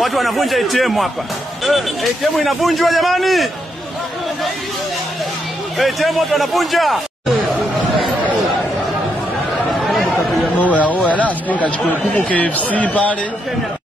Watu wanavunja ATM hapa. ATM inavunjwa jamani. ATM watu wanavunja.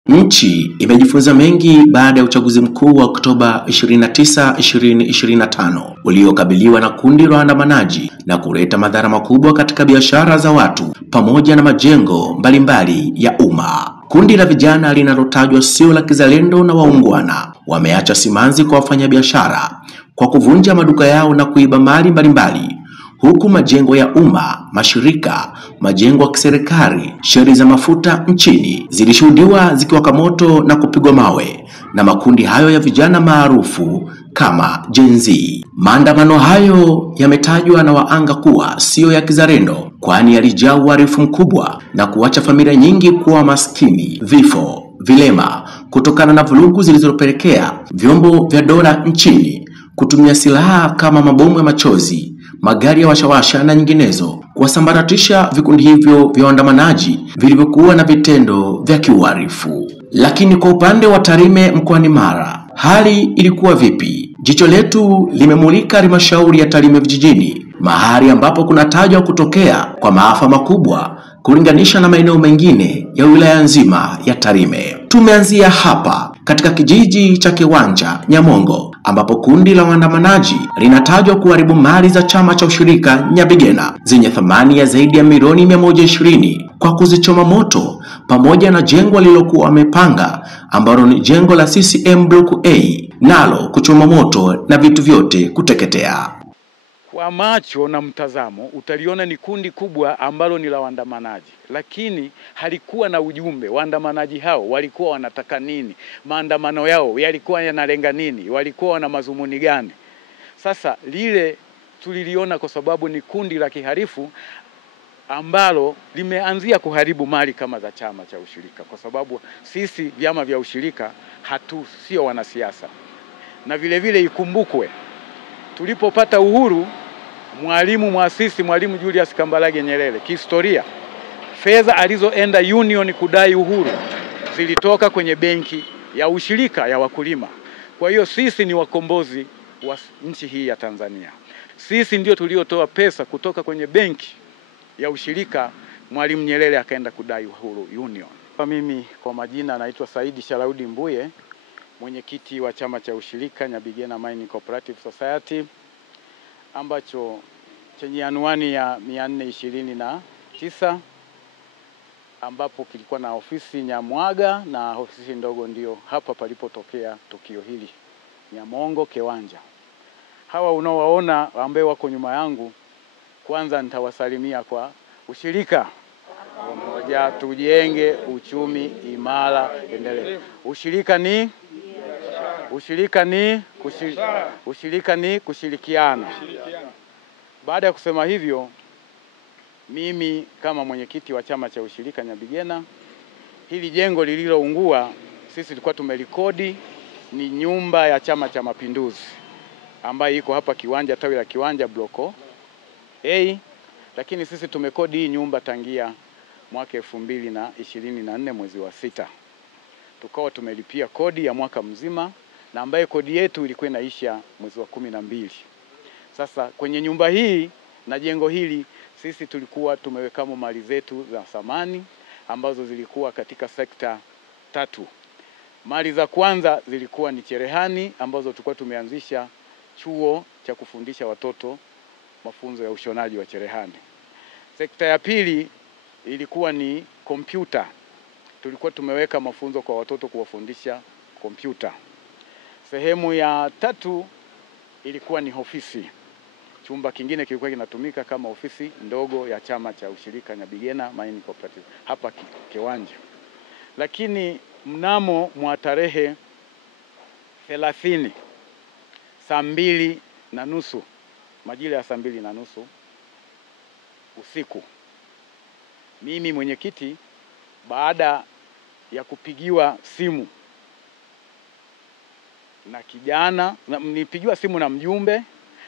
Nchi imejifunza mengi baada ya uchaguzi mkuu wa Oktoba 29, 2025 uliokabiliwa na kundi la waandamanaji na kuleta madhara makubwa katika biashara za watu pamoja na majengo mbalimbali ya umma. Kundi la vijana linalotajwa sio la kizalendo na waungwana wameacha simanzi kwa wafanyabiashara kwa kuvunja maduka yao na kuiba mali mbalimbali, huku majengo ya umma, mashirika, majengo ya kiserikali, sheri za mafuta nchini zilishuhudiwa zikiwaka moto na kupigwa mawe na makundi hayo ya vijana maarufu kama Gen Z. Maandamano hayo yametajwa na waanga kuwa sio ya kizalendo, kwani yalijaa uhalifu mkubwa na kuacha familia nyingi kuwa maskini, vifo, vilema kutokana na vurugu zilizopelekea vyombo vya dola nchini kutumia silaha kama mabomu ya machozi, magari ya washawasha na nyinginezo kuwasambaratisha vikundi hivyo vya waandamanaji vilivyokuwa na vitendo vya kiuhalifu. Lakini kwa upande wa Tarime mkoani Mara, hali ilikuwa vipi? Jicho letu limemulika halmashauri ya Tarime vijijini, mahali ambapo kunatajwa kutokea kwa maafa makubwa kulinganisha na maeneo mengine ya wilaya nzima ya Tarime. Tumeanzia hapa katika kijiji cha Kiwanja Nyamongo, ambapo kundi la waandamanaji linatajwa kuharibu mali za chama cha ushirika Nyabigena zenye thamani ya zaidi ya milioni 120 kwa kuzichoma moto, pamoja na jengo lilokuwa wamepanga ambalo ni jengo la CCM Block A nalo kuchoma moto na vitu vyote kuteketea. Kwa macho na mtazamo utaliona ni kundi kubwa ambalo ni la waandamanaji, lakini halikuwa na ujumbe. Waandamanaji hao walikuwa wanataka nini? Maandamano yao yalikuwa yanalenga nini? Walikuwa wana mazumuni gani? Sasa lile tuliliona kwa sababu ni kundi la kiharifu ambalo limeanzia kuharibu mali kama za chama cha ushirika, kwa sababu sisi vyama vya ushirika sio wanasiasa. Na vile vile ikumbukwe, tulipopata uhuru, Mwalimu Julius Kambarage Nyerere kihistoria, fedha alizoenda Union kudai uhuru zilitoka kwenye benki ya ushirika ya wakulima. Kwa hiyo sisi ni wakombozi wa nchi hii ya Tanzania. Sisi ndio tuliotoa pesa kutoka kwenye benki ya ushirika, Mwalimu Nyerere akaenda kudai uhuru Union. Mimi kwa majina naitwa Saidi Sharaudi Mbuye, mwenyekiti wa chama cha ushirika Nyabigena Mining Cooperative Society, ambacho chenye anwani ya 429, ambapo kilikuwa na ofisi Nyamwaga na ofisi ndogo ndio hapa palipotokea tukio hili Nyamongo Kiwanja. Hawa unaowaona ambao wako nyuma yangu, kwanza nitawasalimia kwa ushirika. Pamoja tujenge uchumi imara endelee. Ushirika ni kushirikiana. Baada ya kusema hivyo, mimi kama mwenyekiti wa chama cha ushirika Nyabigena, hili jengo lililoungua sisi tulikuwa tumelikodi, ni nyumba ya Chama cha Mapinduzi ambayo iko hapa Kiwanja, tawi la Kiwanja Block A, lakini sisi tumekodi hii nyumba tangia mwaka 2024 mwezi wa 6. Tukawa tumelipia kodi ya mwaka mzima, na ambaye kodi yetu ilikuwa inaisha mwezi wa 12. Sasa kwenye nyumba hii na jengo hili sisi tulikuwa tumewekamo mali zetu za thamani ambazo zilikuwa katika sekta 3. Mali za kwanza zilikuwa ni cherehani ambazo tulikuwa tumeanzisha chuo cha kufundisha watoto mafunzo ya ushonaji wa cherehani. Sekta ya pili ilikuwa ni kompyuta. Tulikuwa tumeweka mafunzo kwa watoto kuwafundisha kompyuta. Sehemu ya 3 ilikuwa ni ofisi. Chumba kingine kilikuwa kinatumika kama ofisi ndogo ya chama cha ushirika Nyabigena Mining Cooperative hapa Kiwanja. Lakini mnamo mwa tarehe 30 saa 2:30, majira ya saa 2:30 usiku, mimi mwenyekiti, baada ya kupigiwa simu na kijana, nilipigiwa simu na mjumbe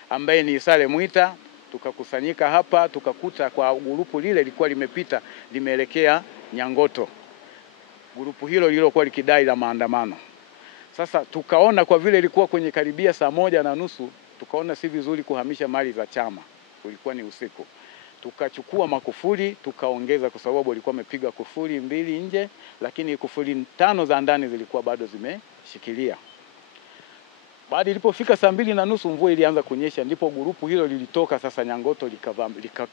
ambaye ni Sale Mwita, tukakusanyika hapa, tukakuta kwa grupu lile lilikuwa limepita limeelekea Nyangoto. grupu hilo lililokuwa likidai la maandamano. Sasa tukaona kwa vile ilikuwa kwenye karibia saa 1:30, tukaona si vizuri kuhamisha mali za chama, ulikuwa ni usiku. Tukachukua makufuli tukaongeza, kwa sababu walikuwa wamepiga kufuli 2 nje, lakini kufuli 5 za ndani zilikuwa bado zimeshikilia. Baada ilipofika saa 2:30 mvua ilianza kunyesha, ndipo grupu hilo lilitoka sasa Nyangoto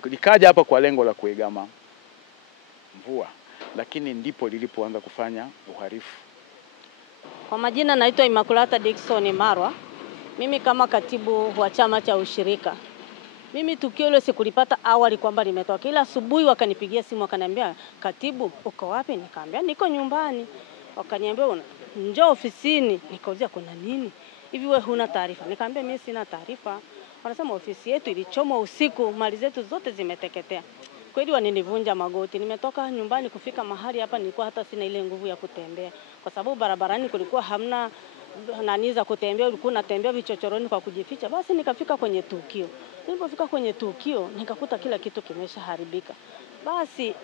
likaja hapa kwa lengo la kuegama mvua, lakini ndipo lilipoanza kufanya uhalifu. Kwa majina naitwa Immaculata Dickson Marwa. Mimi kama katibu wa chama cha ushirika. Mimi tukio hilo sikulipata awali kwamba limetoka. Ila asubuhi wakanipigia simu wakaniambia, "Katibu, uko wapi?" Nikamwambia, "Niko nyumbani." Wakaniambia, "Njoo ofisini." Nikauliza, "Kuna nini? Hivi wewe huna taarifa?" Nikamwambia, "Mimi sina taarifa. Wanasema ofisi yetu ilichomwa usiku, mali zetu zote zimeteketea." Kweli waninivunja magoti. Nimetoka nyumbani kufika mahali hapa nilikuwa hata sina ile nguvu ya kutembea. Kwa sababu barabarani kulikuwa hamna nani za kutembea, ulikuwa unatembea vichochoroni kwa kujificha. Basi nikafika kwenye tukio. Nilipofika kwenye tukio nikakuta kila kitu kimeshaharibika. Basi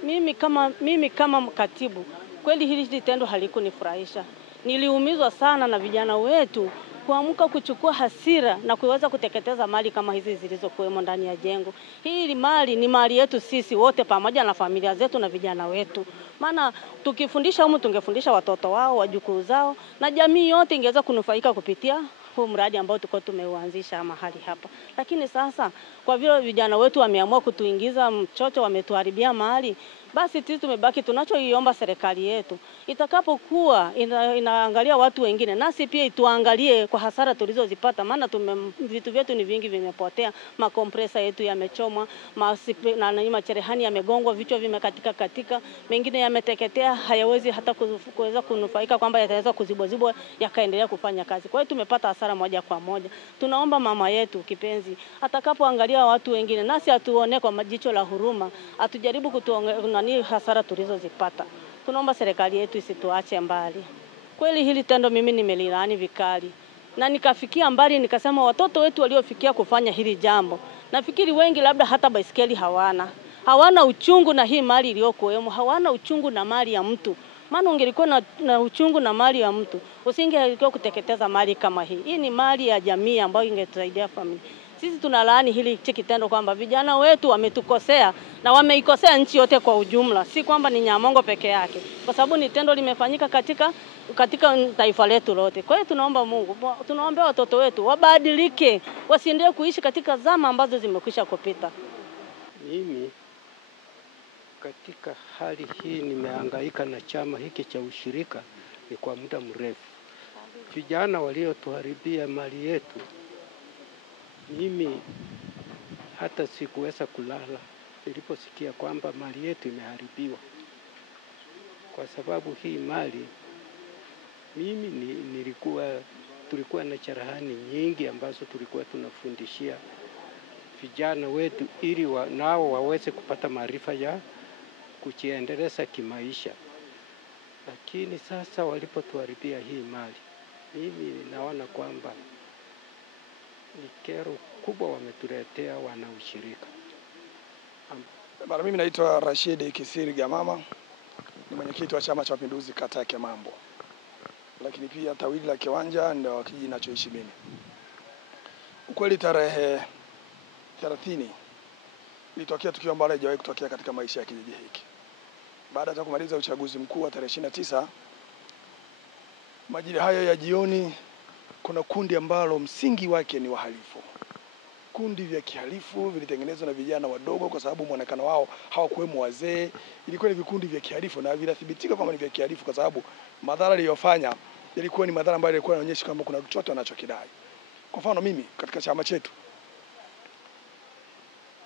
mimi kama katibu, kweli hili tendo halikunifurahisha. Niliumizwa sana na vijana wetu kuamka kuchukua hasira na kuweza kuteketeza mali kama hizi zilizokuwemo ndani ya jengo. Hii mali ni mali yetu sisi wote pamoja na familia zetu na vijana wetu. Maana tukifundisha humu tungefundisha watoto wao, wajukuu zao, na jamii yote ingeweza kunufaika kupitia huu mradi ambao tuko tumeuanzisha mahali hapa. Lakini sasa kwa vile vijana wetu wameamua kutuingiza mchocho, wametuharibia mali, basi sisi tumebaki tunachoiomba serikali yetu itakapokuwa inaangalia watu wengine, nasi pia ituangalie kwa hasara tulizozipata. Maana vitu vyetu ni vingi vimepotea, makompresa yetu yamechomwa, macherehani yamegongwa, vichwa vimekatika, mengine yameteketea, hayawezi hata kuweza kunufaika kwamba yataweza kuzibwa yakaendelea kufanya kazi. Kwa hiyo tumepata hasara moja kwa moja. Tunaomba mama yetu kipenzi atakapoangalia watu wengine, nasi atuone kwa jicho la huruma, atujaribu kutuangalia hasara tulizozipata. Tunaomba serikali yetu isituache mbali. Kweli hili tendo mimi nimelilaani vikali. Na nikafikia mbali nikasema watoto wetu waliofikia kufanya hili jambo, nafikiri wengi labda hata baisikeli hawana. Hawana uchungu na hii mali iliyokuwemo, hawana uchungu na mali ya mtu. Maana ungelikuwa na uchungu na mali ya mtu, usingekuwa kuteketeza mali kama hii. Hii ni mali ya jamii ambayo ingetusaidia familia. Sisi tunalaani hili kitendo kwamba vijana wetu wametukosea na wameikosea nchi yote kwa ujumla. Si kwamba ni Nyamongo peke yake. Kwa sababu ni tendo limefanyika katika taifa letu lote. Kwa hiyo tunaomba Mungu, tunaomba watoto wetu wabadilike, wasiendelee kuishi katika zama ambazo zimekwisha kupita. Mimi katika hali hii nimehangaika na chama hiki cha ushirika ni kwa muda mrefu. Vijana waliotuharibia mali yetu, mimi hata sikuweza kulala niliposikia kwamba mali yetu imeharibiwa. Kwa sababu hii mali, mimi tulikuwa na cherehani nyingi ambazo tulikuwa tunafundishia vijana wetu ili nao waweze kupata maarifa ya kujiendeleza kimaisha. Lakini sasa walipotuharibia hii mali, mimi naona kwamba ni kero kubwa wametuletea wana ushirika. Bana, mimi naitwa Rashid Kisiri Gamama, ni mwenyekiti wa Chama cha Mapinduzi kata ya Kemambo. Lakini pia tawili la Kiwanja ndio kijiji ninachoishi mimi. Ukweli tarehe 30 ilitokea tukio ambalo haijawahi kutokea katika maisha ya kijiji hiki. Baada ya kumaliza uchaguzi mkuu wa tarehe 29, majira hayo ya jioni, kuna kundi ambalo msingi wake ni wahalifu. Kundi vya kihalifu vilitengenezwa na vijana wadogo kwa sababu muonekano wao hawakuwemo wazee. Ilikuwa ni vikundi vya kihalifu na vinathibitika kama ni vya kihalifu kwa sababu madhara aliyofanya yalikuwa ni madhara ambayo yalikuwa yanaonyesha kama kuna chochote wanachokidai. Kwa mfano mimi katika chama chetu,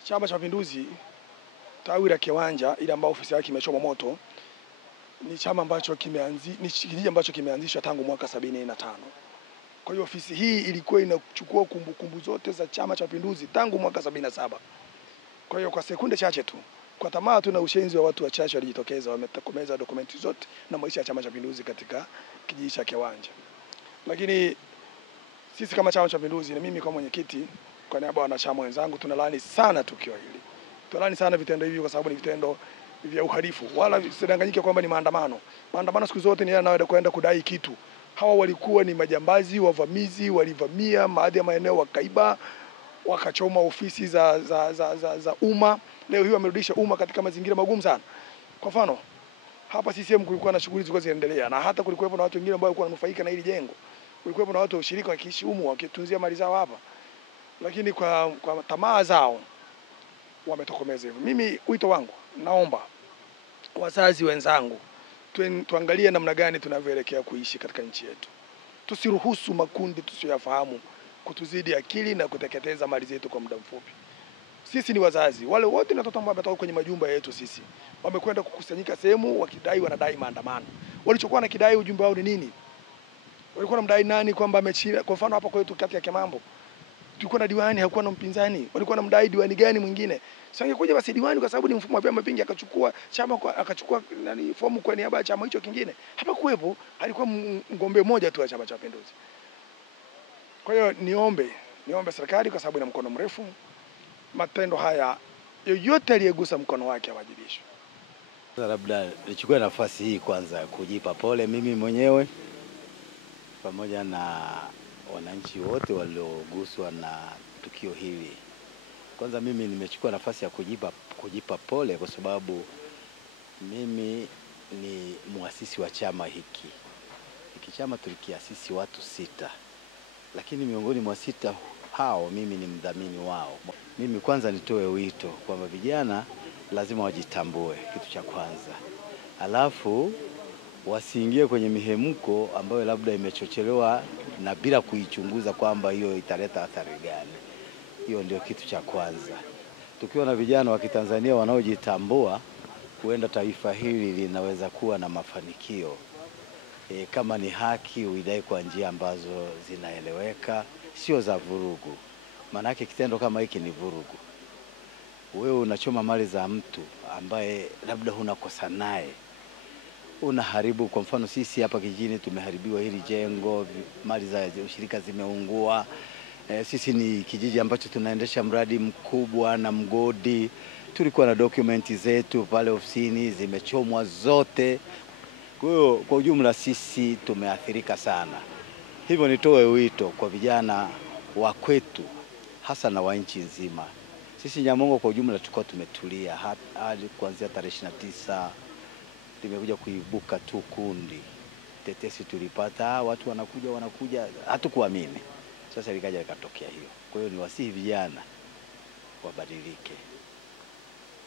Chama cha Mapinduzi tawi la Kiwanja, ile ambayo ofisi yake imechomwa moto, ni chama ambacho kijiji ambacho kimeanzishwa tangu mwaka 75. Kwa hiyo ofisi hii ilikuwa inachukua kumbukumbu zote za Chama cha Mapinduzi tangu mwaka 77. Kwa hiyo kwa sekunde chache tu, kwa tamaa tu na ushenzi wa watu wachache walijitokeza, wametokomeza dokumenti zote na maisha ya Chama cha Mapinduzi katika kijiji cha Kiwanja. Lakini sisi kama Chama cha Mapinduzi na mimi kama mwenyekiti kwa niaba ya wanachama wenzangu tunalaani sana tukio hili. Tunalaani sana vitendo hivi kwa sababu ni vitendo vya uhalifu, wala sidanganyike kwamba ni maandamano. Maandamano siku zote ni yanayoenda kudai kitu. Hawa walikuwa ni majambazi, wavamizi, walivamia baadhi ya maeneo, wakaiba, wakachoma ofisi za umma. Leo hii wamerudisha umma katika mazingira magumu sana. Kwa mfano, hapa CCM kulikuwa na shughuli zilikuwa zinaendelea, na hata kulikuwa na watu wengine ambao walikuwa wananufaika na hili jengo. Kulikuwa na watu wa ushirika wakiishi humu wakitunzia mali zao hapa. Lakini kwa tamaa zao wametokomeza hivyo. Mimi wito wangu, naomba wazazi wenzangu tuangalie namna gani tunavyoelekea kuishi katika nchi yetu. Tusiruhusu makundi tusiyoyafahamu kutuzidi akili na kuteketeza mali zetu kwa muda mfupi. Sisi ni wazazi. Wale wote na watoto ambao wametoka kwenye majumba yetu sisi wamekwenda kukusanyika sehemu wanadai maandamano. Walichokuwa na kidai ujumbe wao ni nini? Walikuwa wanamdai nani kwamba amechira? Kwa mfano hapa kwetu kati ya Kimambo tulikuwa na diwani, hakuwa na mpinzani. Walikuwa wanamdai diwani gani mwingine? Sasa ingekuja basi diwani, kwa sababu ni mfumo wa vyama vingi, akachukua fomu kwa niaba ya chama hicho kingine. Hapa kuwepo alikuwa mgombea mmoja tu wa Chama cha Mapinduzi. Kwa hiyo niombe serikali, kwa sababu ina mkono mrefu, matendo haya yoyote aliyegusa mkono wake awajibishwe. Labda nichukue nafasi hii kwanza kujipa pole mimi mwenyewe pamoja na wananchi wote walioguswa na tukio hili. Kwanza mimi nimechukua nafasi ya kujipa pole kwa sababu mimi ni muasisi wa chama hiki. Hiki chama tulikiasisi watu 6. Lakini miongoni mwa 6 hao mimi ni mdhamini wao. Mimi kwanza nitoe wito kwamba vijana lazima wajitambue, kitu cha kwanza. Alafu wasiingie kwenye mihemko ambayo labda imechochelewa na bila kuichunguza kwamba hiyo italeta athari gani. Hiyo ndio kitu cha kwanza. Tukiwa na vijana wa Kitanzania wanaojitambua, huenda taifa hili linaweza kuwa na mafanikio. Kama ni haki uidai kwa njia ambazo zinaeleweka, sio za vurugu. Maana yake kitendo kama hiki ni vurugu. Wewe unachoma mali za mtu ambaye labda huna kosa naye, unaharibu. Kwa mfano sisi hapa kijijini tumeharibiwa hili jengo, mali za ushirika zimeungua. Sisi ni kijiji ambacho tunaendesha mradi mkubwa na mgodi. Tulikuwa na dokumenti zetu pale ofisini, zimechomwa zote. Kwa hiyo kwa ujumla sisi tumeathirika sana. Hivyo nitoe wito kwa vijana wa kwetu, hasa na wa nchi nzima. Sisi Nyamongo kwa ujumla tulikuwa tumetulia hadi kuanzia tarehe 29 limekuja kuibuka tu kundi. Tetesi tulipata, watu wanakuja, hatukuamini. Sasa likaja likatokea hiyo. Kwa hiyo niwasihi vijana wabadilike.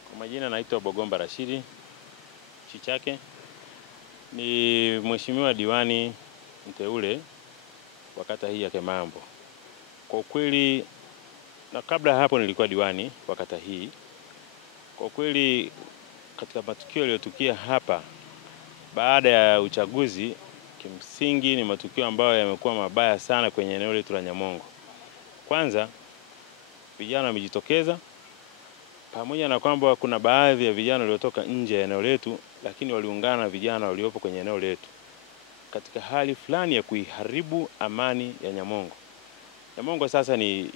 Kwa majina naitwa Bogomba Rashidi Chichake. Ni mheshimiwa diwani mteule wa kata hii ya Kimambo. Kwa kweli, na kabla hapo nilikuwa diwani wa kata hii. Kwa kweli katika matukio yaliyotukia hapa baada ya uchaguzi, kimsingi ni matukio ambayo yamekuwa mabaya sana kwenye eneo letu la Nyamongo. Kwanza vijana wamejitokeza, pamoja na kwamba kuna baadhi ya vijana waliotoka nje ya eneo letu, lakini waliungana na vijana waliopo kwenye eneo letu katika hali fulani ya kuiharibu amani ya Nyamongo. Nyamongo sasa ni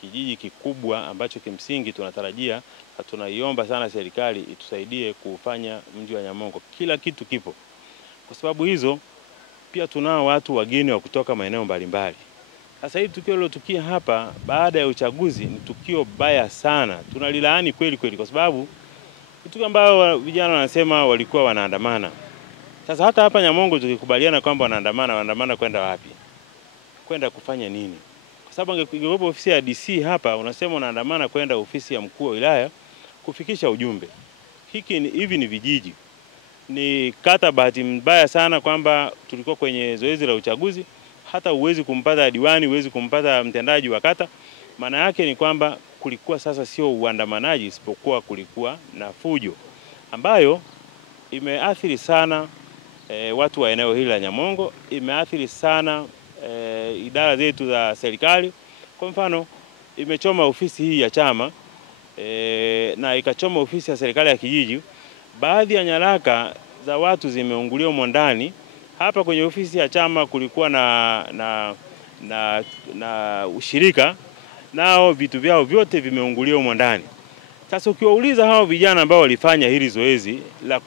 kijiji kikubwa ambacho kimsingi tunatarajia na tunaiomba sana serikali itusaidie kufanya mji wa Nyamongo kila kitu kipo. Kwa sababu hizo pia tunao watu wageni wa kutoka maeneo mbalimbali. Sasa hili tukio lilotukia hapa baada ya uchaguzi ni tukio baya sana. Tunalilaani kweli kwa sababu tukio ambao vijana wanasema walikuwa wanaandamana. Sasa hata hapa Nyamongo tukikubaliana kwamba wanaandamana kwenda wapi? Kwenda kufanya nini? Kwa sababu ingekuwa ofisi ya DC hapa unasema unaandamana kwenda ofisi ya mkuu wa wilaya kufikisha ujumbe. Hivi ni vijiji. Ni kata, bahati mbaya sana kwamba tulikuwa kwenye zoezi la uchaguzi, hata uwezi kumpata diwani, uwezi kumpata mtendaji wa kata. Maana yake ni kwamba kulikuwa sasa sio uandamanaji, isipokuwa kulikuwa na fujo ambayo imeathiri sana watu wa eneo hili la Nyamongo, imeathiri sana idara zetu za serikali. Kwa mfano imechoma ofisi hii ya chama na ikachoma ofisi ya serikali ya kijiji. Baadhi ya nyaraka za watu zimeunguliwa ndani. Hapa kwenye ofisi ya chama kulikuwa na ushirika, nao vitu vyao vyote vimeunguliwa ndani. Sasa ukiwauliza hao vijana ambao walifanya hili zoezi la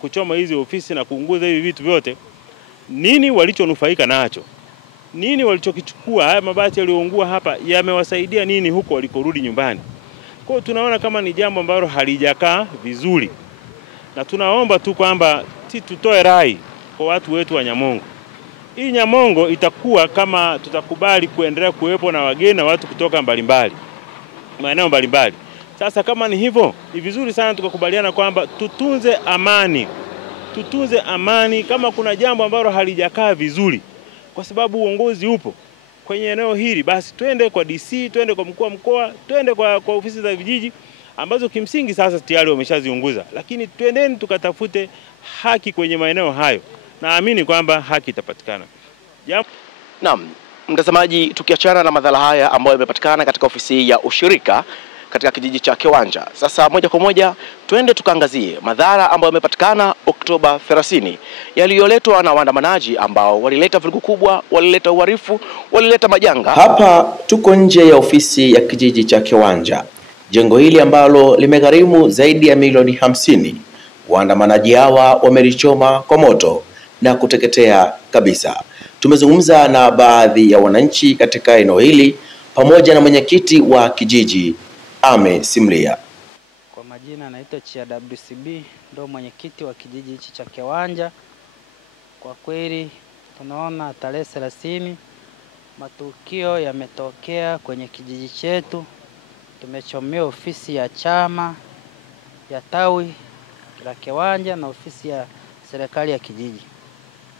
kuchoma hizi ofisi na kuunguza hivi vitu vyote, nini walichonufaika nacho? Nini walichokichukua? Haya mabati yaliyoungua hapa yamewasaidia nini huko walikorudi nyumbani? Kwa hiyo tunaona kama ni jambo ambalo halijakaa vizuri. Na tunaomba tu kwamba tutoe rai kwa watu wetu wa Nyamongo. Hii Nyamongo itakuwa kama tutakubali kuendelea kuwepo na wageni na watu kutoka mbalimbali, maeneo mbalimbali. Sasa kama ni hivyo, ni vizuri sana tukakubaliana kwamba tutunze amani. Tutunze amani kama kuna jambo ambalo halijakaa vizuri. Kwa sababu uongozi upo kwenye eneo hili, basi twende kwa DC, twende kwa mkuu wa mkoa, twende kwa ofisi za vijiji ambazo kimsingi sasa tayari wameshaziunguza. Lakini twendeni tukatafute haki kwenye maeneo hayo. Naamini kwamba haki itapatikana. Naam, mtazamaji, tukiachana na madhara haya ambayo yamepatikana katika ofisi ya ushirika katika kijiji cha Kiwanja, sasa moja kwa moja twende tukaangazie madhara ambayo yamepatikana Oktoba 30 yaliyoletwa na waandamanaji ambao walileta vurugu kubwa, walileta uhalifu, walileta majanga. Hapa tuko nje ya ofisi ya kijiji cha Kiwanja. Jengo hili ambalo limegharimu zaidi ya milioni 50. Waandamanaji hawa wamelichoma kwa moto na kuteketea kabisa. Tumezungumza na baadhi ya wananchi katika eneo hili pamoja na mwenyekiti wa kijiji amesimulia. Kwa majina naitwa Chia WCB, ndo mwenyekiti wa kijiji hichi cha Kiwanja. Kwa kweli tunaona tarehe 30 matukio yametokea kwenye kijiji chetu. Tumechomea ofisi ya chama ya tawi la Kiwanja na ofisi ya serikali ya kijiji.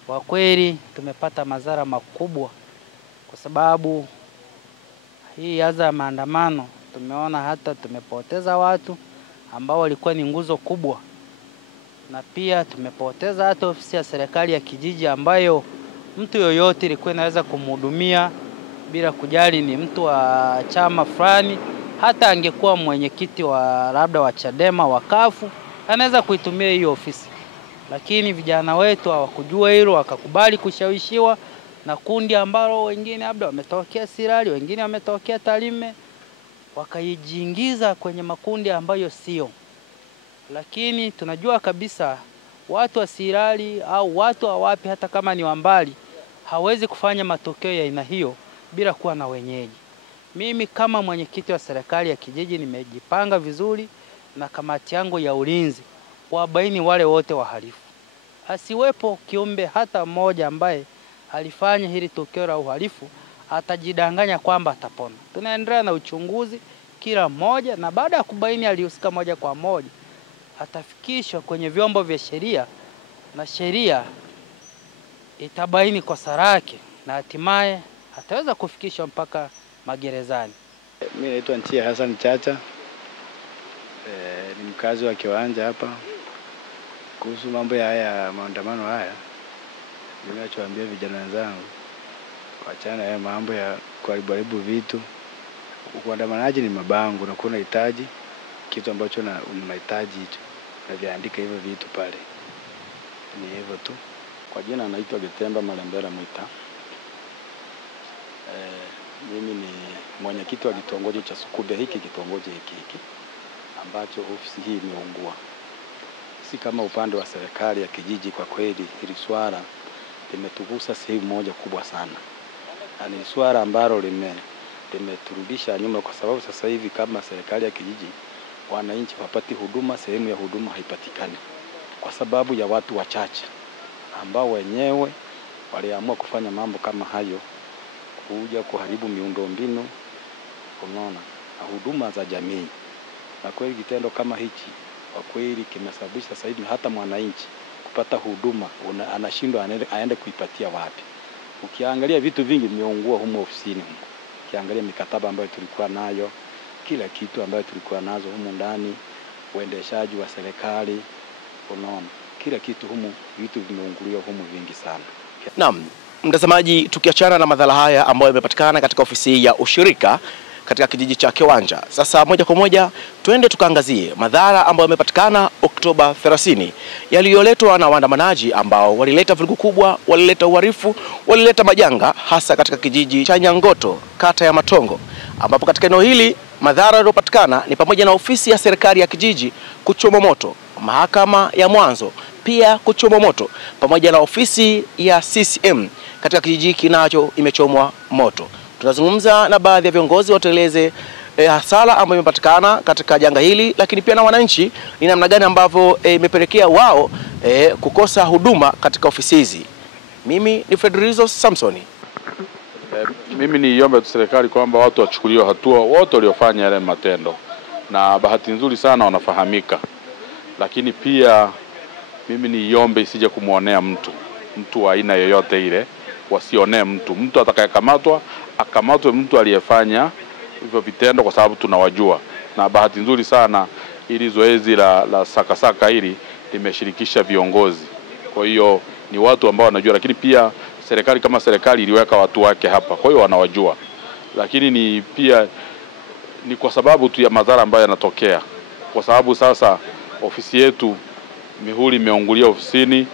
Kwa kweli tumepata madhara makubwa kwa sababu hii adha ya maandamano tumeona hata tumepoteza watu ambao walikuwa ni nguzo kubwa, na pia tumepoteza hata ofisi ya serikali ya kijiji ambayo mtu yoyote ilikuwa inaweza kumhudumia bila kujali ni mtu wa chama fulani, hata angekuwa mwenyekiti wa labda wa Chadema wa Kafu anaweza kuitumia hiyo ofisi. Lakini vijana wetu hawakujua hilo, wakakubali kushawishiwa na kundi ambalo wengine labda wametokea Sirari, wengine wametokea Tarime, wakajiingiza kwenye makundi ambayo sio. Lakini tunajua kabisa watu wa Sirari au watu wa wapi, hata kama ni wambali, hawezi kufanya matokeo ya aina hiyo bila kuwa na wenyeji. Mimi kama mwenyekiti wa serikali ya kijiji nimejipanga vizuri na kamati yangu ya ulinzi kuwabaini wale wote wahalifu. Asiwepo kiumbe hata mmoja ambaye alifanya hili tukio la uhalifu atajidanganya kwamba atapona. Tunaendelea na uchunguzi kila mmoja, na baada ya kubaini alihusika moja kwa moja atafikishwa kwenye vyombo vya sheria na sheria itabaini kosa lake na hatimaye ataweza kufikishwa mpaka magerezani. Mimi naitwa Ntia Hassan Chacha. Ni mkazi wa Kiwanja hapa. Kuhusu mambo ya maandamano haya, ninachoambia vijana wenzangu waachane haya mambo ya kuharibu vitu. Uandamanaji ni mabango, na kuna hitaji kitu ambacho unahitaji hicho, unaandika hivyo vitu pale. Ni hivyo tu. Kwa jina naitwa Getemba Malembera Mwita. Mimi ni mwenyekiti wa kitongoji cha Sukube, hiki kitongoji hiki ambacho ofisi hii imeungua. Si kama upande wa serikali ya kijiji, kwa kweli hili swala limetugusa sehemu moja kubwa sana. Ni swala ambalo limeturudisha nyuma, kwa sababu sasa hivi kama serikali ya kijiji wananchi wapati huduma, sehemu ya huduma haipatikani kwa sababu ya watu wachache ambao wenyewe waliamua kufanya mambo kama hayo, kuja kuharibu miundombinu, unaona, na huduma za jamii. Na kweli kitendo kama hichi kwa kweli kimesababisha sasa hivi hata mwananchi kupata huduma anashindwa aende kuipatia wapi. Ukiangalia vitu vingi vimeungua humo ofisini humo. Ukiangalia mikataba ambayo tulikuwa nayo, kila kitu ambayo tulikuwa nazo humo ndani, uendeshaji wa serikali, unaona, kila kitu humo, vitu vimeunguliwa humo vingi sana. Naam, mtazamaji, tukiachana na madhara haya ambayo yamepatikana katika ofisi ya ushirika katika kijiji cha Kiwanja. Sasa moja kwa moja twende tukaangazie madhara ambayo yamepatikana Oktoba 30 yaliyoletwa na waandamanaji ambao walileta vurugu kubwa, walileta uhalifu, walileta majanga hasa katika kijiji cha Nyangoto, kata ya Matongo, ambapo katika eneo hili madhara yaliyopatikana ni pamoja na ofisi ya serikali ya kijiji kuchoma moto, mahakama ya mwanzo pia kuchoma moto, pamoja na ofisi ya CCM katika kijiji kinacho imechomwa moto. Tunazungumza na baadhi ya viongozi watueleze hasara ambayo imepatikana katika janga hili, lakini pia na wananchi ni namna gani ambavyo imepelekea wao kukosa huduma katika ofisi hizi. Mimi ni Federizo Samsoni. Mimi niombe serikali kwamba watu wachukuliwe hatua wote waliofanya yale matendo, na bahati nzuri sana wanafahamika. Lakini pia mimi niombe isije kumuonea mtu wa aina yoyote ile, wasionee mtu atakayekamatwa akamatwe mtu aliyefanya hivyo vitendo, kwa sababu tunawajua. Na bahati nzuri sana ili zoezi la sakasaka hili limeshirikisha viongozi, kwa hiyo ni watu ambao wanajua, lakini pia serikali kama serikali iliweka watu wake hapa, kwa hiyo wanawajua. Lakini ni kwa sababu tu ya madhara ambayo yanatokea, kwa sababu sasa ofisi yetu mihuri imeungulia ofisini,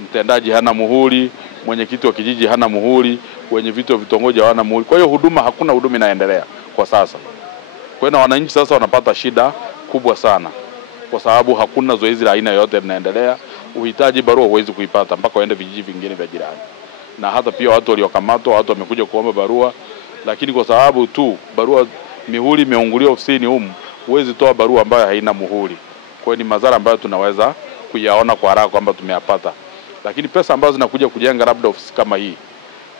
mtendaji hana muhuri, mwenyekiti wa kijiji hana muhuri, wenye vitu wa vitongoji hawana muhuri. Kwa hiyo hakuna huduma inaendelea kwa sasa. Kwa hiyo wananchi sasa wanapata shida kubwa sana, kwa sababu hakuna zoezi la aina yoyote linaendelea. Uhitaji barua huwezi kuipata mpaka waende vijiji vingine vya jirani. Na hata pia watu waliokamatwa, watu wamekuja kuomba barua, lakini kwa sababu tu barua mihuri imeungulia ofisini humu, huwezi toa barua ambayo haina muhuri. Kwa hiyo ni madhara ambayo tunaweza kuyaona kwa haraka kwamba tumeyapata. Lakini pesa ambazo zinakuja kujenga labda ofisi kama hii,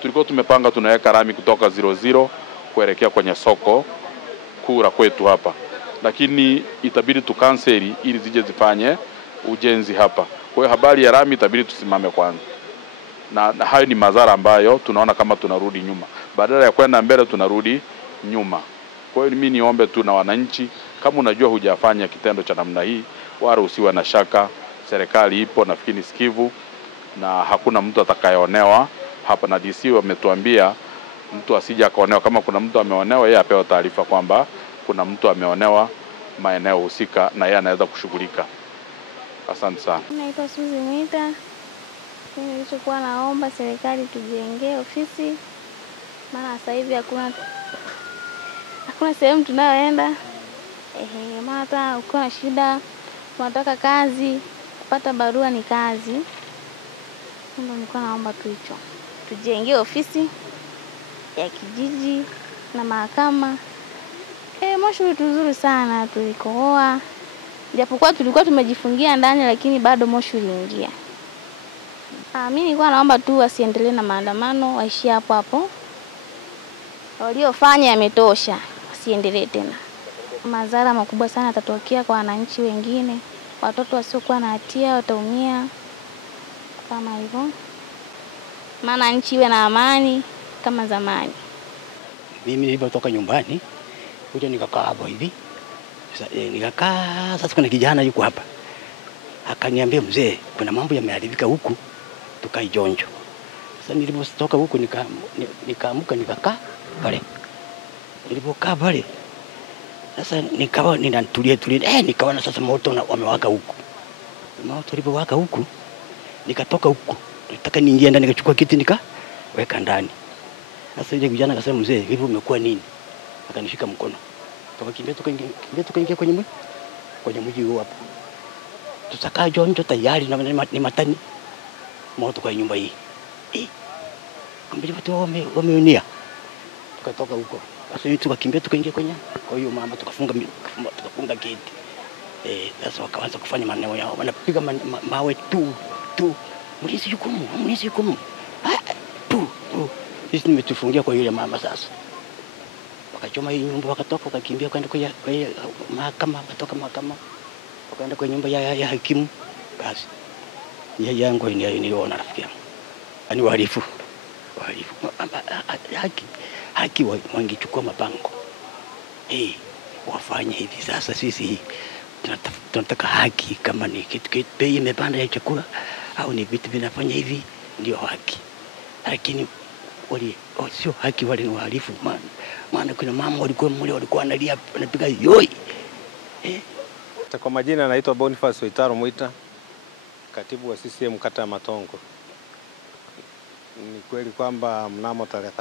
tulikuwa tumepanga tunaweka rami kutoka 00 kuelekea kwenye soko kuu la kwetu hapa, lakini itabidi tukanseli ili zije zifanye ujenzi hapa. Kwa hiyo habari ya rami itabidi tusimame kwanza. Na hayo ni madhara ambayo tunaona kama tunarudi nyuma, badala ya kwenda mbele tunarudi nyuma. Kwa hiyo mimi niombe tu na wananchi, kama unajua hujafanya kitendo cha namna hii, wala usiwe na shaka. Serikali ipo, nafikiri ni sikivu na hakuna mtu atakayeonewa hapa, na DC wametuambia mtu asije akaonewa. Kama kuna mtu ameonewa, yeye apewe taarifa kwamba kuna mtu ameonewa maeneo husika na yeye anaweza kushughulika. Asante sana. Naitwa Suzi Mwita. Mimi nilichokuwa naomba serikali tujengee ofisi, maana sasa hivi hakuna sehemu tunayoenda. Maana hata ukiwa na shida, unataka kazi, kupata barua ni kazi. Ndio nilikuwa naomba tu hicho. Tujengee ofisi ya kijiji na mahakama. Moshi tuzuri sana, tulikohoa. Japokuwa tulikuwa tumejifungia ndani, lakini bado moshi uliingia. Mimi nilikuwa naomba tu wasiendelee na maandamano, waishie hapo hapo. Waliofanya yametosha, wasiendelee tena. Madhara makubwa sana yatatokea kwa wananchi wengine. Watoto wasiokuwa na hatia wataumia kama hivyo. Maana nchi iwe na amani kama zamani. Mimi nilipotoka nyumbani, kuja nikakaa hapo hivi. Nikakaa, sasa kuna kijana yuko hapa. Akaniambia, mzee, kuna mambo yameharibika huku, tukae Jonjo. Sasa nilipotoka huku nikaamuka nikakaa pale. Nilipokaa pale, sasa nikawa ninatulia, nikaona sasa moto wamewaka huku. Moto ulipowaka huku, nikatoka huku. Nataka niingie ndani nikachukua kiti nikaweka ndani. Sasa yule kijana akasema, mzee, hivi umekuwa nini? Akanishika mkono. Tukakimbia tukaingia kwenye mji huo hapo. Tutakaa Jonjo tayari ni matani moto kwa nyumba hii. Kumbe watu wameunia. Tukatoka huko. Sasa tukakimbia tukaingia kwa hiyo mama, tukafunga gate. Sasa wakaanza kufanya maneno yao. Wanapiga mawe tu. Mlisi yukumu. Tu. Sisi nimetufungia kwa yule mama sasa. Wakachoma hii nyumba, wakatoka wakakimbia kwenda kwa mahakama, wakatoka mahakama. Wakaenda kwa nyumba ya hakimu. Basi. Yangu niliona rafiki yangu. Ani wahalifu. Haki wangechukua mabango. Wafanye hivi sasa. Sisi tunataka haki, kama ni kitu bei imepanda ya chakula au ni vitu vinafanya hivi, ndio haki. Lakini sio haki, wale ni wahalifu maana kuna mama walikuwa mmoja walikuwa analia anapiga yoi. Kwa majina naitwa Boniface Waitaro Mwita, katibu wa CCM kata ya Matongo. Ni kweli kwamba mnamo tarehe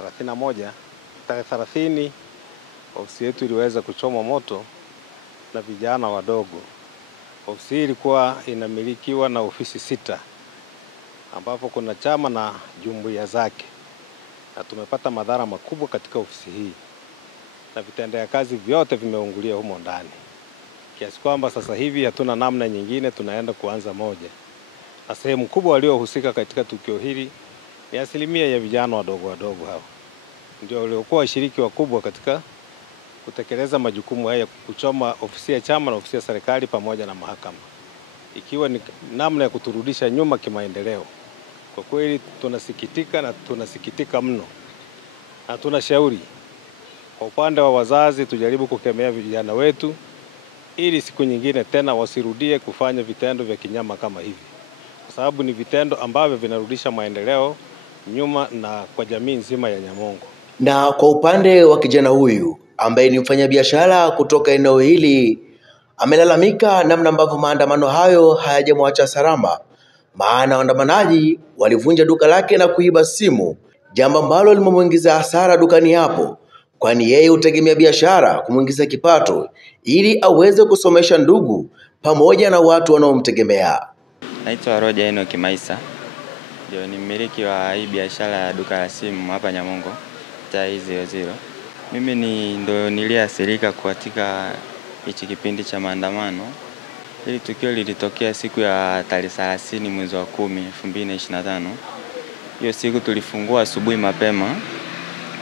30 ofisi yetu iliweza kuchomwa moto na vijana wadogo. Ofisi hii ilikuwa inamilikiwa na ofisi 6 ambapo kuna chama na jumuiya zake, na tumepata madhara makubwa katika ofisi hii na vitendea kazi vyote vimeungulia humo ndani, kiasi kwamba sasa hivi hatuna namna nyingine, tunaenda kuanza moja. Na sehemu kubwa waliohusika katika tukio hili ni asilimia ya vijana wadogo hao, ndio waliokuwa washiriki wakubwa katika kutekeleza majukumu haya, kuchoma ofisi ya chama na ofisi ya serikali pamoja na mahakama, ikiwa ni namna ya kuturudisha nyuma kimaendeleo. Kwa kweli tunasikitika mno, na tunashauri kwa upande wa wazazi tujaribu kukemea vijana wetu ili siku nyingine tena wasirudie kufanya vitendo vya kinyama kama hivi, kwa sababu ni vitendo ambavyo vinarudisha maendeleo nyuma na kwa jamii nzima ya Nyamongo. Na kwa upande wa kijana huyu ambaye ni mfanyabiashara kutoka eneo hili, amelalamika namna ambavyo maandamano hayo hayajamwacha salama, maana waandamanaji walivunja duka lake na kuiba simu, jambo ambalo limemuingiza hasara dukani hapo, kwani yeye hutegemea biashara kumuingiza kipato ili aweze kusomesha ndugu pamoja na watu wanaomtegemea. Naitwa Roja Enoki Maisa, ndio ni mmiliki wa hii biashara ya duka la simu hapa Nyamongo, Tai 00. Mimi ndo niliathirika katika hichi kipindi cha maandamano. Hili tukio lilitokea siku ya tarehe 30 mwezi wa 10 2025. Hiyo siku tulifungua asubuhi mapema,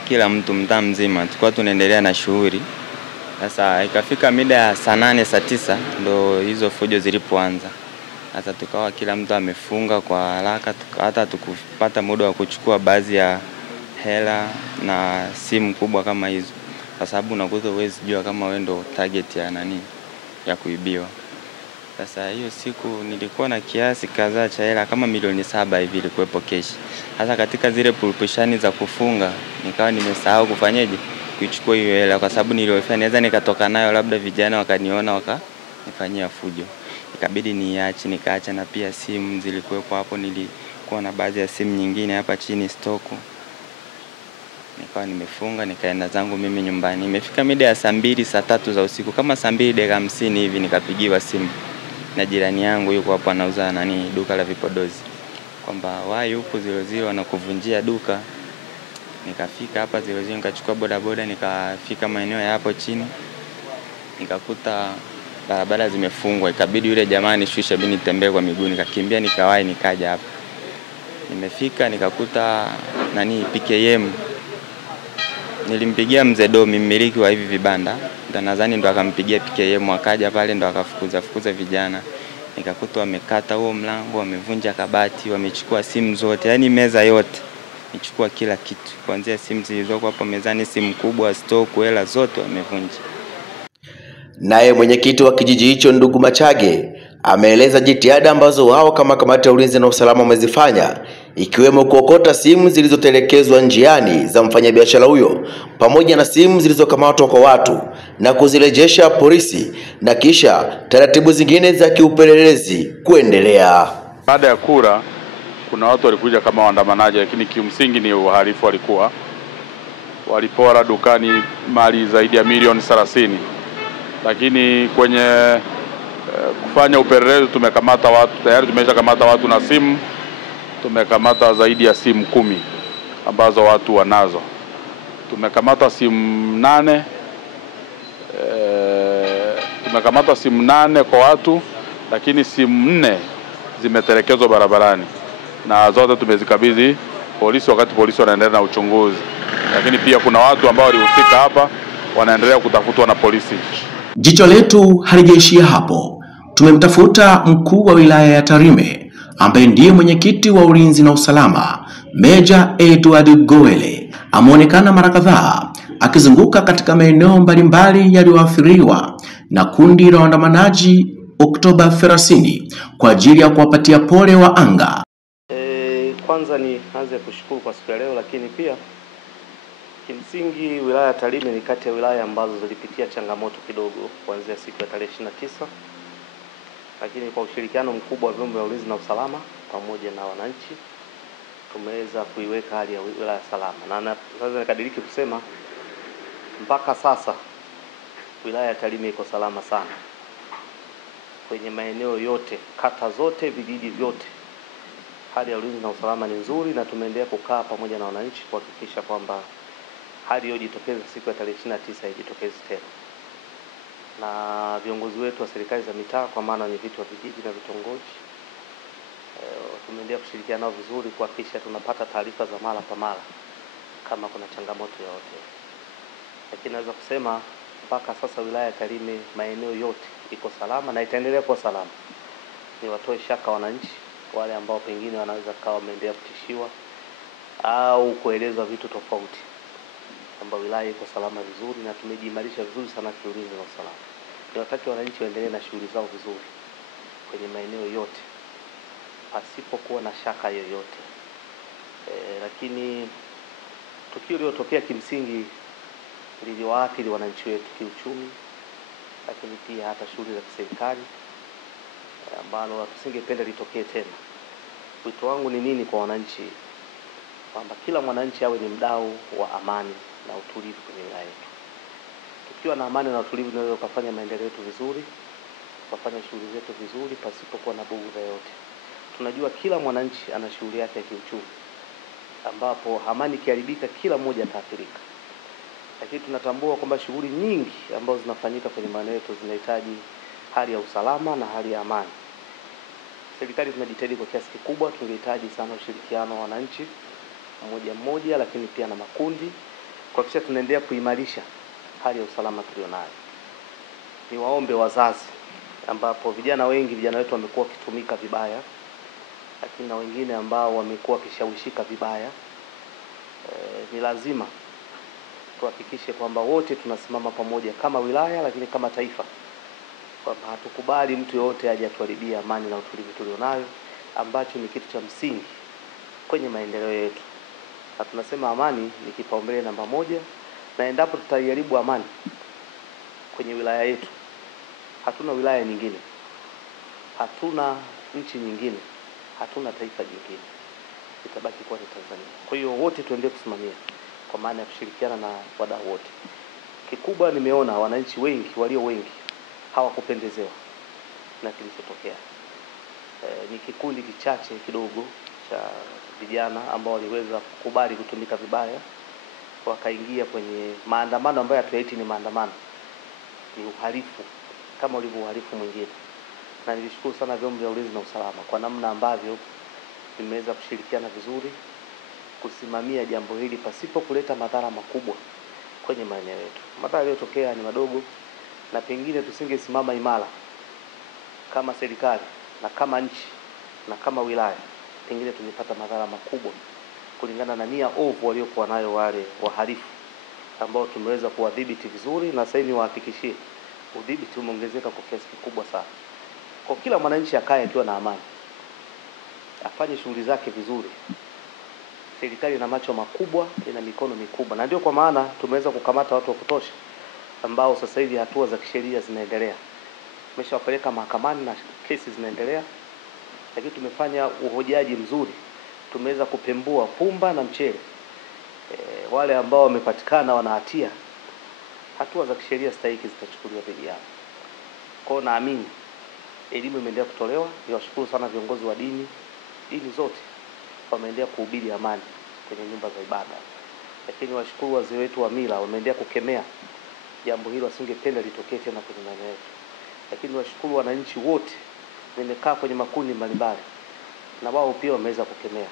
kila mtu mtaa mzima tulikuwa tunaendelea na shughuli. Sasa ikafika mida ya saa 8 saa 9 ndo hizo fujo zilipoanza. Sasa tukawa kila mtu amefunga kwa haraka, hata tukupata muda wa kuchukua baadhi ya hela na simu kubwa kama hizo, kwa sababu unakuta huwezi jua kama wewe ndo target ya ya kuibiwa. Sasa hiyo siku nilikuwa na kiasi kadhaa cha hela kama milioni 7 hivi ilikuwepo keshi. Sasa katika zile purupushani za kufunga nikawa nimesahau kufanyaje kuichukua hiyo hela, kwa sababu niliofanya naweza nikatoka nayo labda vijana wakaniona wakanifanyia fujo. Ikabidi niache, nikaacha, na pia simu zilikuwepo hapo, nilikuwa na baadhi ya simu nyingine hapa chini stoko. Nikawa nimefunga nikaenda zangu mimi nyumbani. Imefika mida ya saa 2 saa 3 za usiku, kama saa 2:50 hivi nikapigiwa simu na jirani yangu, yuko hapo anauza duka la vipodozi, kwamba wai huko 00 wanakuvunjia duka. Nikafika hapa 00, nikachukua bodaboda, nikafika maeneo ya hapo chini, nikakuta barabara zimefungwa. Ikabidi yule jamaa nishushe mimi nitembee kwa miguu, nikakimbia nikawahi nikaja hapa. Nimefika nikakuta PKM. Nilimpigia mzee Domi, mmiliki wa hivi vibanda, nadhani ndo akampigia PKM, akaja pale ndo akafukuza vijana. Nikakuta wamekata huo mlango, wamevunja kabati, wamechukua simu zote, yani meza yote. Nichukua kila kitu, kuanzia simu zilizoko hapo mezani, simu kubwa, stock, hela zote wamevunja. Naye mwenyekiti wa kijiji hicho ndugu Machage ameeleza jitihada ambazo wao kama kamati ya ulinzi na usalama wamezifanya, ikiwemo kuokota simu zilizotelekezwa njiani za mfanyabiashara huyo pamoja na simu zilizokamatwa kwa watu na kuzirejesha polisi, na kisha taratibu zingine za kiupelelezi kuendelea. Baada ya kura kuna watu walikuja kama waandamanaji, lakini kimsingi ni uhalifu. Walipora dukani mali zaidi ya milioni 30. Lakini kwenye kufanya upelelezi tumekamata watu, tayari tumeshakamata watu na simu. Tumekamata zaidi ya simu 10 ambazo watu wanazo. Tumekamata simu 8. Tumekamata simu 8 kwa watu, lakini simu 4 zimetelekezwa barabarani, na zote tumezikabidhi polisi wakati polisi wanaendelea na uchunguzi. Lakini pia kuna watu ambao walihusika hapa wanaendelea kutafutwa na polisi. Jicho letu halijaishia hapo. Tumemtafuta mkuu wa wilaya ya Tarime ambaye ndiye mwenyekiti wa ulinzi na usalama, Meja Edward Goele. Ameonekana mara kadhaa akizunguka katika maeneo mbalimbali yaliyoathiriwa na kundi la waandamanaji Oktoba 30 kwa ajili ya kuwapatia pole wa anga. Kwanza ni anze kushukuru kwa siku ya leo, lakini pia Kimsingi wilaya ya Tarime ni kati ya wilaya ambazo zilipitia changamoto kidogo kuanzia siku ya tarehe 29, lakini kwa ushirikiano mkubwa wa vyombo vya ulinzi na usalama pamoja na wananchi tumeweza kuiweka hali ya wilaya salama, na sasa nikadiriki kusema mpaka sasa wilaya ya Tarime iko salama sana kwenye maeneo yote, kata zote, vijiji vyote. Hali ya ulinzi na usalama ni nzuri, na tumeendelea kukaa pamoja na wananchi kuhakikisha kwamba hali iliyojitokeza siku ya tarehe 29 haijitokezi tena. Na viongozi wetu wa serikali za mitaa kwa maana ni vitu wa vijiji na vitongoji tumeendelea kushirikiana nao vizuri kuhakikisha tunapata taarifa za mara kwa mara kama kuna changamoto yoyote. Lakini naweza kusema mpaka sasa wilaya ya Tarime maeneo yote iko salama na itaendelea kuwa salama. Ni watoe shaka wananchi wale ambao pengine wanaweza kawa wameendelea kutishiwa au kuelezwa vitu tofauti, kwamba wilaya iko salama vizuri na tumejiimarisha vizuri sana kiulinzi na usalama. Niwataka wananchi waendelee na shughuli zao vizuri kwenye maeneo yote pasipokuwa na shaka yoyote. Lakini tukio lililotokea kimsingi liliwaathiri wananchi wetu kiuchumi, lakini pia hata shughuli za kiserikali ambalo tusingependa litokee tena. Wito wangu ni nini kwa wananchi? Kwamba kila mwananchi awe ni mdau wa amani na utulivu kwenye wilaya yetu. Tukiwa na amani na utulivu tunaweza kufanya maendeleo yetu vizuri, kufanya shughuli zetu vizuri pasipokuwa na bughudha yote. Tunajua kila mwananchi ana shughuli yake ya kiuchumi, ambapo amani ikiharibika kila mmoja ataathirika. Lakini tunatambua kwamba shughuli nyingi ambazo zinafanyika kwenye maeneo yetu zinahitaji hali ya usalama na hali ya amani. Serikali tunajitahidi kwa kiasi kikubwa, tungehitaji sana ushirikiano wa wananchi mmoja mmoja, lakini pia na makundi kuhakikisha tunaendelea kuimarisha hali ya usalama tulionayo. Niwaombe wazazi, ambapo vijana wetu wamekuwa wakitumika vibaya, lakini na wengine ambao wamekuwa wakishawishika vibaya. Ni lazima tuhakikishe kwamba wote tunasimama pamoja kama wilaya, lakini kama taifa, kwamba hatukubali mtu yoyote aje atuharibie amani na utulivu tulionayo, ambacho ni kitu cha msingi kwenye maendeleo yetu. Na tunasema amani ni kipaumbele namba moja, na endapo tutaiharibu amani kwenye wilaya yetu, hatuna wilaya nyingine, hatuna nchi nyingine, hatuna taifa jingine, itabaki kuwa ni Tanzania. Kwa hiyo wote tuendelee kusimamia kwa maana ya kushirikiana na wadau wote. Kikubwa nimeona wananchi wengi, walio wengi hawakupendezewa na kilichotokea. Ni kikundi kichache kidogo cha vijana ambao waliweza kukubali kutumika vibaya, wakaingia kwenye maandamano ambayo hatuyaiti ni maandamano, ni uhalifu kama ulivyo uhalifu mwingine. Na nilishukuru sana vyombo vya ulinzi na usalama kwa namna ambavyo vimeweza kushirikiana vizuri kusimamia jambo hili pasipo kuleta madhara makubwa kwenye maeneo yetu. Madhara yaliyotokea ni madogo, na pengine tusingesimama imara kama serikali na kama nchi na kama wilaya, pengine tungepata madhara makubwa kulingana na nia ovu waliokuwa nayo wale wahalifu ambao tumeweza kuwadhibiti vizuri, na sasa hivi wahakikishie udhibiti umeongezeka kwa kiasi kikubwa sana. Kwa kila mwananchi akae akiwa na amani, afanye shughuli zake vizuri. Serikali ina macho makubwa, ina mikono mikubwa, na ndio kwa maana tumeweza kukamata watu wa kutosha ambao sasa hivi hatua za kisheria zinaendelea. Tumeshawapeleka mahakamani na kesi zinaendelea, lakini tumefanya uhojaji mzuri. Tumeweza kupembua pumba na mchele. Wale ambao wamepatikana wana hatia, hatua za kisheria stahiki zitachukuliwa dhidi yao. Kwa hiyo naamini elimu imeendelea kutolewa. Niwashukuru sana viongozi wa dini zote wameendelea kuhubiri amani kwenye nyumba za ibada. Lakini washukuru wazee wetu wa mila wameendelea kukemea jambo hilo, wasingependa litokee tena kwenye maeneo yetu. Lakini washukuru wananchi wote, nimekaa kwenye makundi mbalimbali na wao pia wameweza kukemea.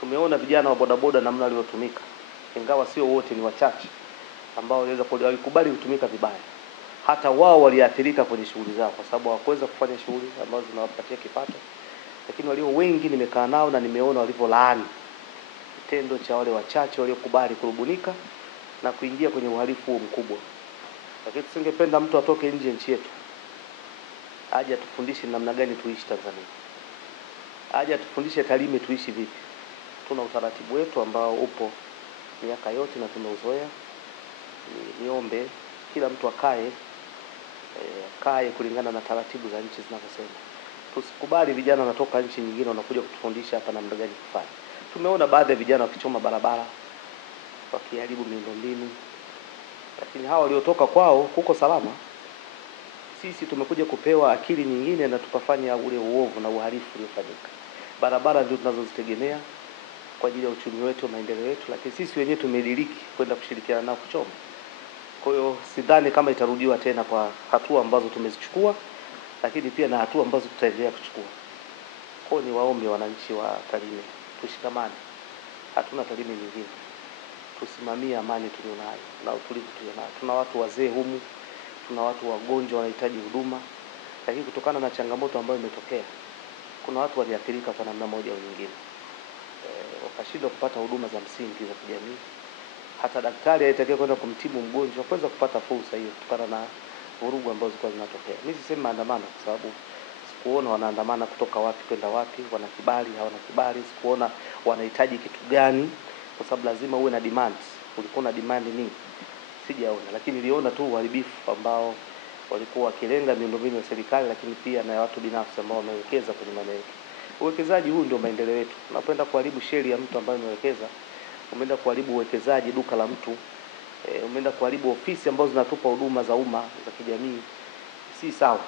Tumeona vijana wa bodaboda namna walivyotumika, ingawa sio wote, ni wachache ambao walikubali kutumika vibaya. Hata wao waliathirika kwenye shughuli zao kwa sababu hawakuweza kufanya shughuli ambazo zinawapatia kipato. Lakini walio wengi nimekaa nao na nimeona walivyolaani kitendo cha wale wachache waliokubali kurubunika na kuingia kwenye uhalifu huo mkubwa. Lakini tusingependa mtu atoke nje ya nchi yetu aje atufundishe namna gani tuishi Tanzania, aje atufundishe Tarime tuishi vipi. Tuna utaratibu wetu ambao upo miaka yote na tumeuzoea. Niombe kila mtu akae kulingana na taratibu za nchi zinavyosema. Tusikubali vijana wanatoka nchi nyingine wanakuja kutufundisha hapa namna gani kufanya. Tumeona baadhi ya vijana wakichoma barabara, wakiharibu miundombinu, lakini hawa waliotoka kwao kuko salama. Sisi tumekuja kupewa akili nyingine na tukafanya ule uovu na uhalifu uliofanyika. Barabara ndio tunazozitegemea kwa ajili ya uchumi wetu, maendeleo yetu, lakini sisi wenyewe tumediriki kwenda kushirikiana nao kuchoma. Kwa hiyo sidhani kama itarudiwa tena kwa hatua ambazo tumezichukua, lakini pia na hatua ambazo tutaendelea kuchukua. Kwa hiyo ni waombe wananchi wa Tarime, tushikamane. Hatuna Tarime nyingine. Tusimamie amani tulionayo na utulivu tulionayo. Tuna watu wazee humu, tuna watu wagonjwa wanahitaji huduma, lakini kutokana na changamoto ambayo imetokea, kuna watu waliathirika kwa namna moja au nyingine. Wakashindwa kupata huduma za msingi za kijamii. Hata daktari alitakiwa kwenda kumtibu mgonjwa kuweza kupata fursa hiyo kutokana na vurugu ambazo zilikuwa zinatokea. Mimi sisemi maandamano kwa sababu sikuona wanaandamana kutoka wapi kwenda wapi, wana kibali hawana kibali, sikuona wanahitaji kitu gani, kwa sababu lazima uwe na demands. Ulikuwa na demand nini? Sijaona, lakini niliona tu uharibifu ambao walikuwa wakilenga miundombinu ya serikali, lakini pia na watu binafsi ambao wamewekeza kwenye maeneo yetu. Uwekezaji huu ndio maendeleo yetu. Unapenda kuharibu sheri ya mtu ambaye amewekeza, umeenda kuharibu uwekezaji duka la mtu, umeenda kuharibu ofisi ambazo zinatupa huduma za umma za kijamii, si sawa.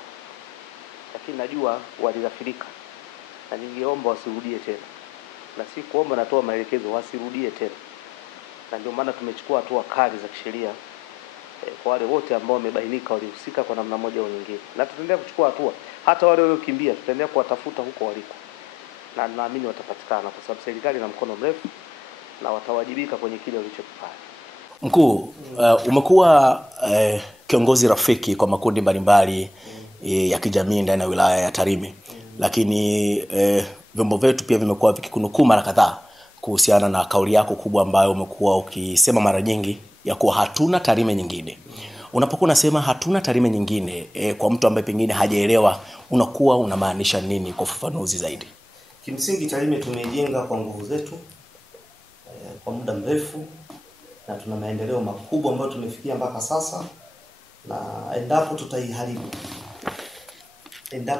Lakini najua waliathirika na ningeomba wasirudie tena. Na si kuomba, natoa maelekezo wasirudie tena. Na ndio maana tumechukua hatua kali za kisheria kwa wale wote ambao wamebainika walihusika kwa namna moja au nyingine. Na tutaendelea kuchukua hatua. Hata wale waliokimbia tutaendelea kuwatafuta huko waliko. Na naamini watapatikana kwa sababu serikali ina mkono mrefu na watawajibika kwenye kile walichokifanya. Mkuu, umekuwa kiongozi rafiki kwa makundi mbalimbali ya kijamii ndani ya wilaya ya Tarime. Lakini vyombo vyetu pia vimekuwa vikikunukuu mara kadhaa kuhusiana na kauli yako kubwa ambayo umekuwa ukisema mara nyingi ya kuwa hatuna Tarime nyingine. Unapokuwa unasema hatuna Tarime nyingine, kwa mtu ambaye pengine hajaelewa, unakuwa unamaanisha nini kwa ufafanuzi zaidi? Kimsingi Tarime tumejenga kwa nguvu zetu kwa muda mrefu na tuna maendeleo makubwa ambayo tumefikia mpaka sasa, na endapo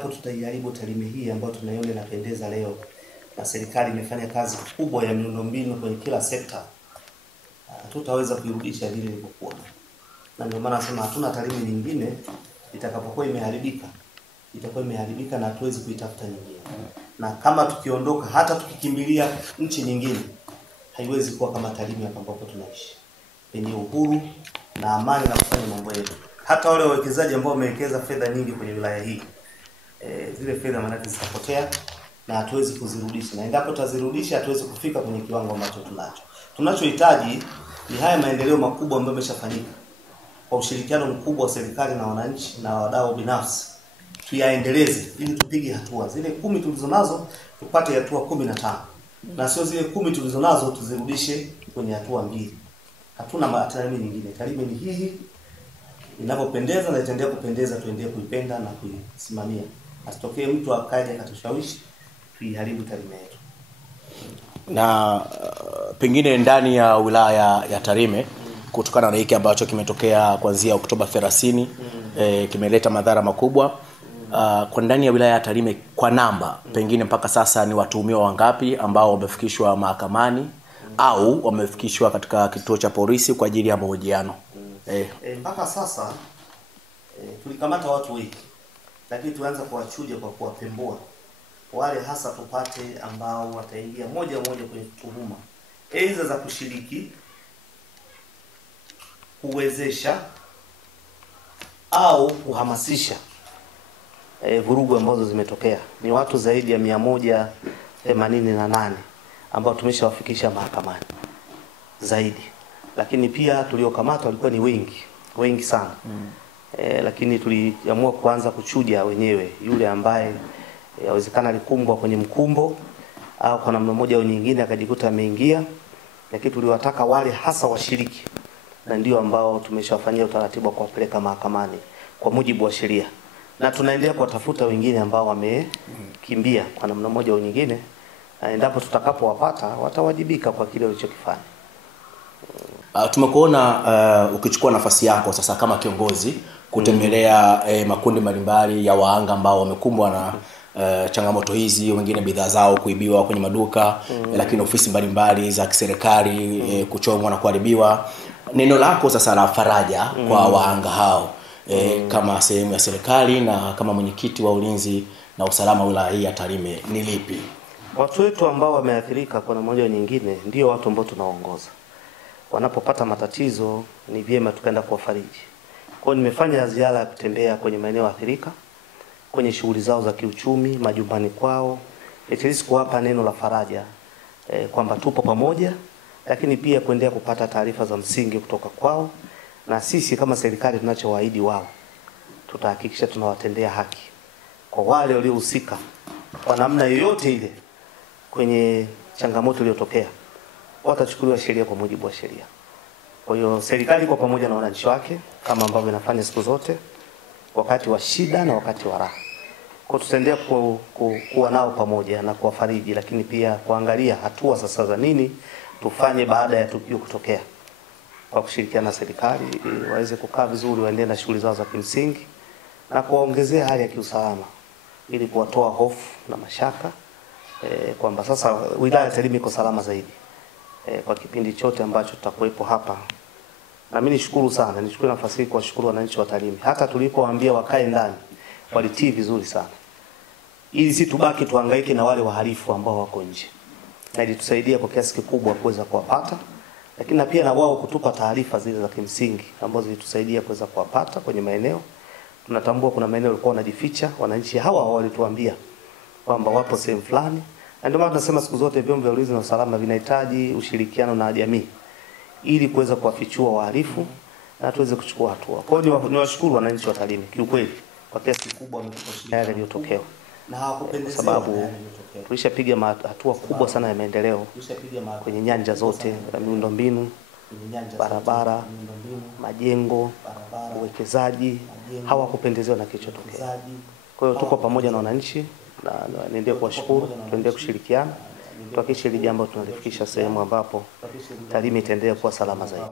tutaiharibu Tarime hii ambayo tunaiona inapendeza leo, na serikali imefanya kazi kubwa ya miundombinu kwenye kila sekta, tutaweza kuirudisha vile ilivyokuwa. Na ndio maana nasema hatuna Tarime nyingine. Itakapokuwa imeharibika, itakuwa imeharibika na hatuwezi kuitafuta nyingine. Na kama tukiondoka, hata tukikimbilia nchi nyingine, haiwezi kuwa kama Tarime ambapo tunaishi, penye uhuru na amani na kufanya mambo yetu. Hata wale wawekezaji ambao wamewekeza fedha nyingi kwenye wilaya hii, zile fedha manake zitapotea na hatuwezi kuzirudisha. Na endapo tutazirudisha, hatuwezi kufika kwenye kiwango ambacho tunacho. Tunachohitaji ni haya maendeleo makubwa ambayo yameshafanyika kwa ushirikiano mkubwa wa serikali na wananchi na wadau binafsi, tuyaendeleze ili tupige hatua. Zile 10 tulizonazo tupate hatua 15. Na sio zile 10 tulizonazo tuzirudishe kwenye hatua 2. Hatuna Tarime nyingine. Tarime ni hii inapopendeza na itaendelea kupendeza, tuendelee kuipenda na kuisimamia. Asitokee mtu akaje akatushawishi tuiharibu Tarime yetu. Na pengine ndani ya wilaya ya Tarime, kutokana na hiki ambacho kimetokea kuanzia Oktoba 30, kimeleta madhara makubwa. Kwa ndani ya wilaya ya Tarime kwa namba, pengine mpaka sasa ni watuhumiwa wangapi ambao wamefikishwa mahakamani au wamefikishwa katika kituo cha polisi kwa ajili ya mahojiano? Mpaka sasa tulikamata watu wengi, lakini tuanza kuwachuja kwa kuwapembua wale hasa tupate ambao wataingia moja kwenye tuhuma aidha za kushiriki, kuwezesha au kuhamasisha vurugu ambazo zimetokea. Ni watu zaidi ya 188 ambao tumeshawafikisha mahakamani zaidi. Lakini pia tuliokamata walikuwa ni wengi sana. Lakini tuliamua kuanza kuchuja wenyewe yule ambaye yawezekana alikumbwa kwenye mkumbo au kwa namna moja au nyingine akajikuta ameingia, lakini tuliwataka wale hasa washiriki, na ndio ambao tumeshawafanyia utaratibu wa kuwapeleka mahakamani kwa mujibu wa sheria. Na tunaendelea kuwatafuta wengine ambao wamekimbia kwa namna moja au nyingine, na endapo tutakapowapata watawajibika kwa kile walichokifanya. Tumekuona ukichukua nafasi yako sasa kama kiongozi kutembelea makundi mbalimbali ya waanga ambao wamekumbwa na changamoto hizi, wengine bidhaa zao kuibiwa kwenye maduka, lakini ofisi mbalimbali za kiserikali kuchomwa na kuharibiwa. Neno lako sasa la faraja kwa waanga hao kama sehemu ya serikali na kama mwenyekiti wa ulinzi na usalama wilaya hii ya Tarime ni lipi? Watu wetu ambao wameathirika kwa namna moja au nyingine ndio watu ambao tunaongoza. Wanapopata matatizo ni vyema tukaenda kuwafariji. Kwa hiyo nimefanya ziara ya kutembea kwenye maeneo athirika, kwenye shughuli zao za kiuchumi, majumbani kwao, ili kuwapa neno la faraja kwamba tupo pamoja, lakini pia kuendelea kupata taarifa za msingi kutoka kwao, na sisi kama serikali tunachowaahidi wao tutahakikisha tunawatendea haki kwa wale waliohusika kwa namna yoyote ile kwenye changamoto iliyotokea, watachukuliwa sheria kwa mujibu wa sheria. Kwa hiyo serikali kwa pamoja na wananchi wake kama ambavyo inafanya siku zote wakati wa shida na wakati wa raha. Kwa tutaendelea kuwa nao pamoja na kuwafariji, lakini pia kuangalia hatua sasa za nini tufanye baada ya tukio kutokea, kwa kushirikiana na serikali ili waweze kukaa vizuri, waendelee na shughuli zao za kimsingi na kuongezea hali ya kiusalama ili kuwatoa hofu na mashaka kwamba sasa wilaya Tarime iko salama zaidi kwa kipindi chote ambacho tutakuwepo hapa. Na mimi nishukuru sana, nichukue nafasi hii kuwashukuru wananchi wa Tarime. Hata tulipowaambia wakae ndani, walitii vizuri sana. Ili si tubaki tuhangaike na wale wahalifu ambao wako nje. Na ilitusaidia kwa kiasi kikubwa kuweza kuwapata, lakini pia na wao kutupa taarifa zile za kimsingi ambazo zilitusaidia kuweza kuwapata kwenye maeneo. Tunatambua kuna maeneo yalikuwa yanajificha, wananchi hawa walituambia kwamba wapo sehemu fulani. Na ndio maana tunasema siku zote vyombo vya ulinzi na usalama vinahitaji ushirikiano na jamii ili kuweza kuwafichua wahalifu na tuweze kuchukua hatua. Kwa hiyo niwashukuru wananchi wa Tarime kiukweli kwa kiasi kikubwa wamekuwa yale yaliyotokea. Na hawakupendezewa sababu tulishapiga hatua kubwa sana ya maendeleo kwenye nyanja zote za miundombinu, barabara, majengo, uwekezaji. Hawakupendezewa na kilichotokea. Kwa hiyo tuko pamoja na wananchi na niendelee kuwashukuru, tuendelee kushirikiana tuhakikishe hili jambo tunalifikisha sehemu ambapo Tarime itaendelea kuwa salama zaidi.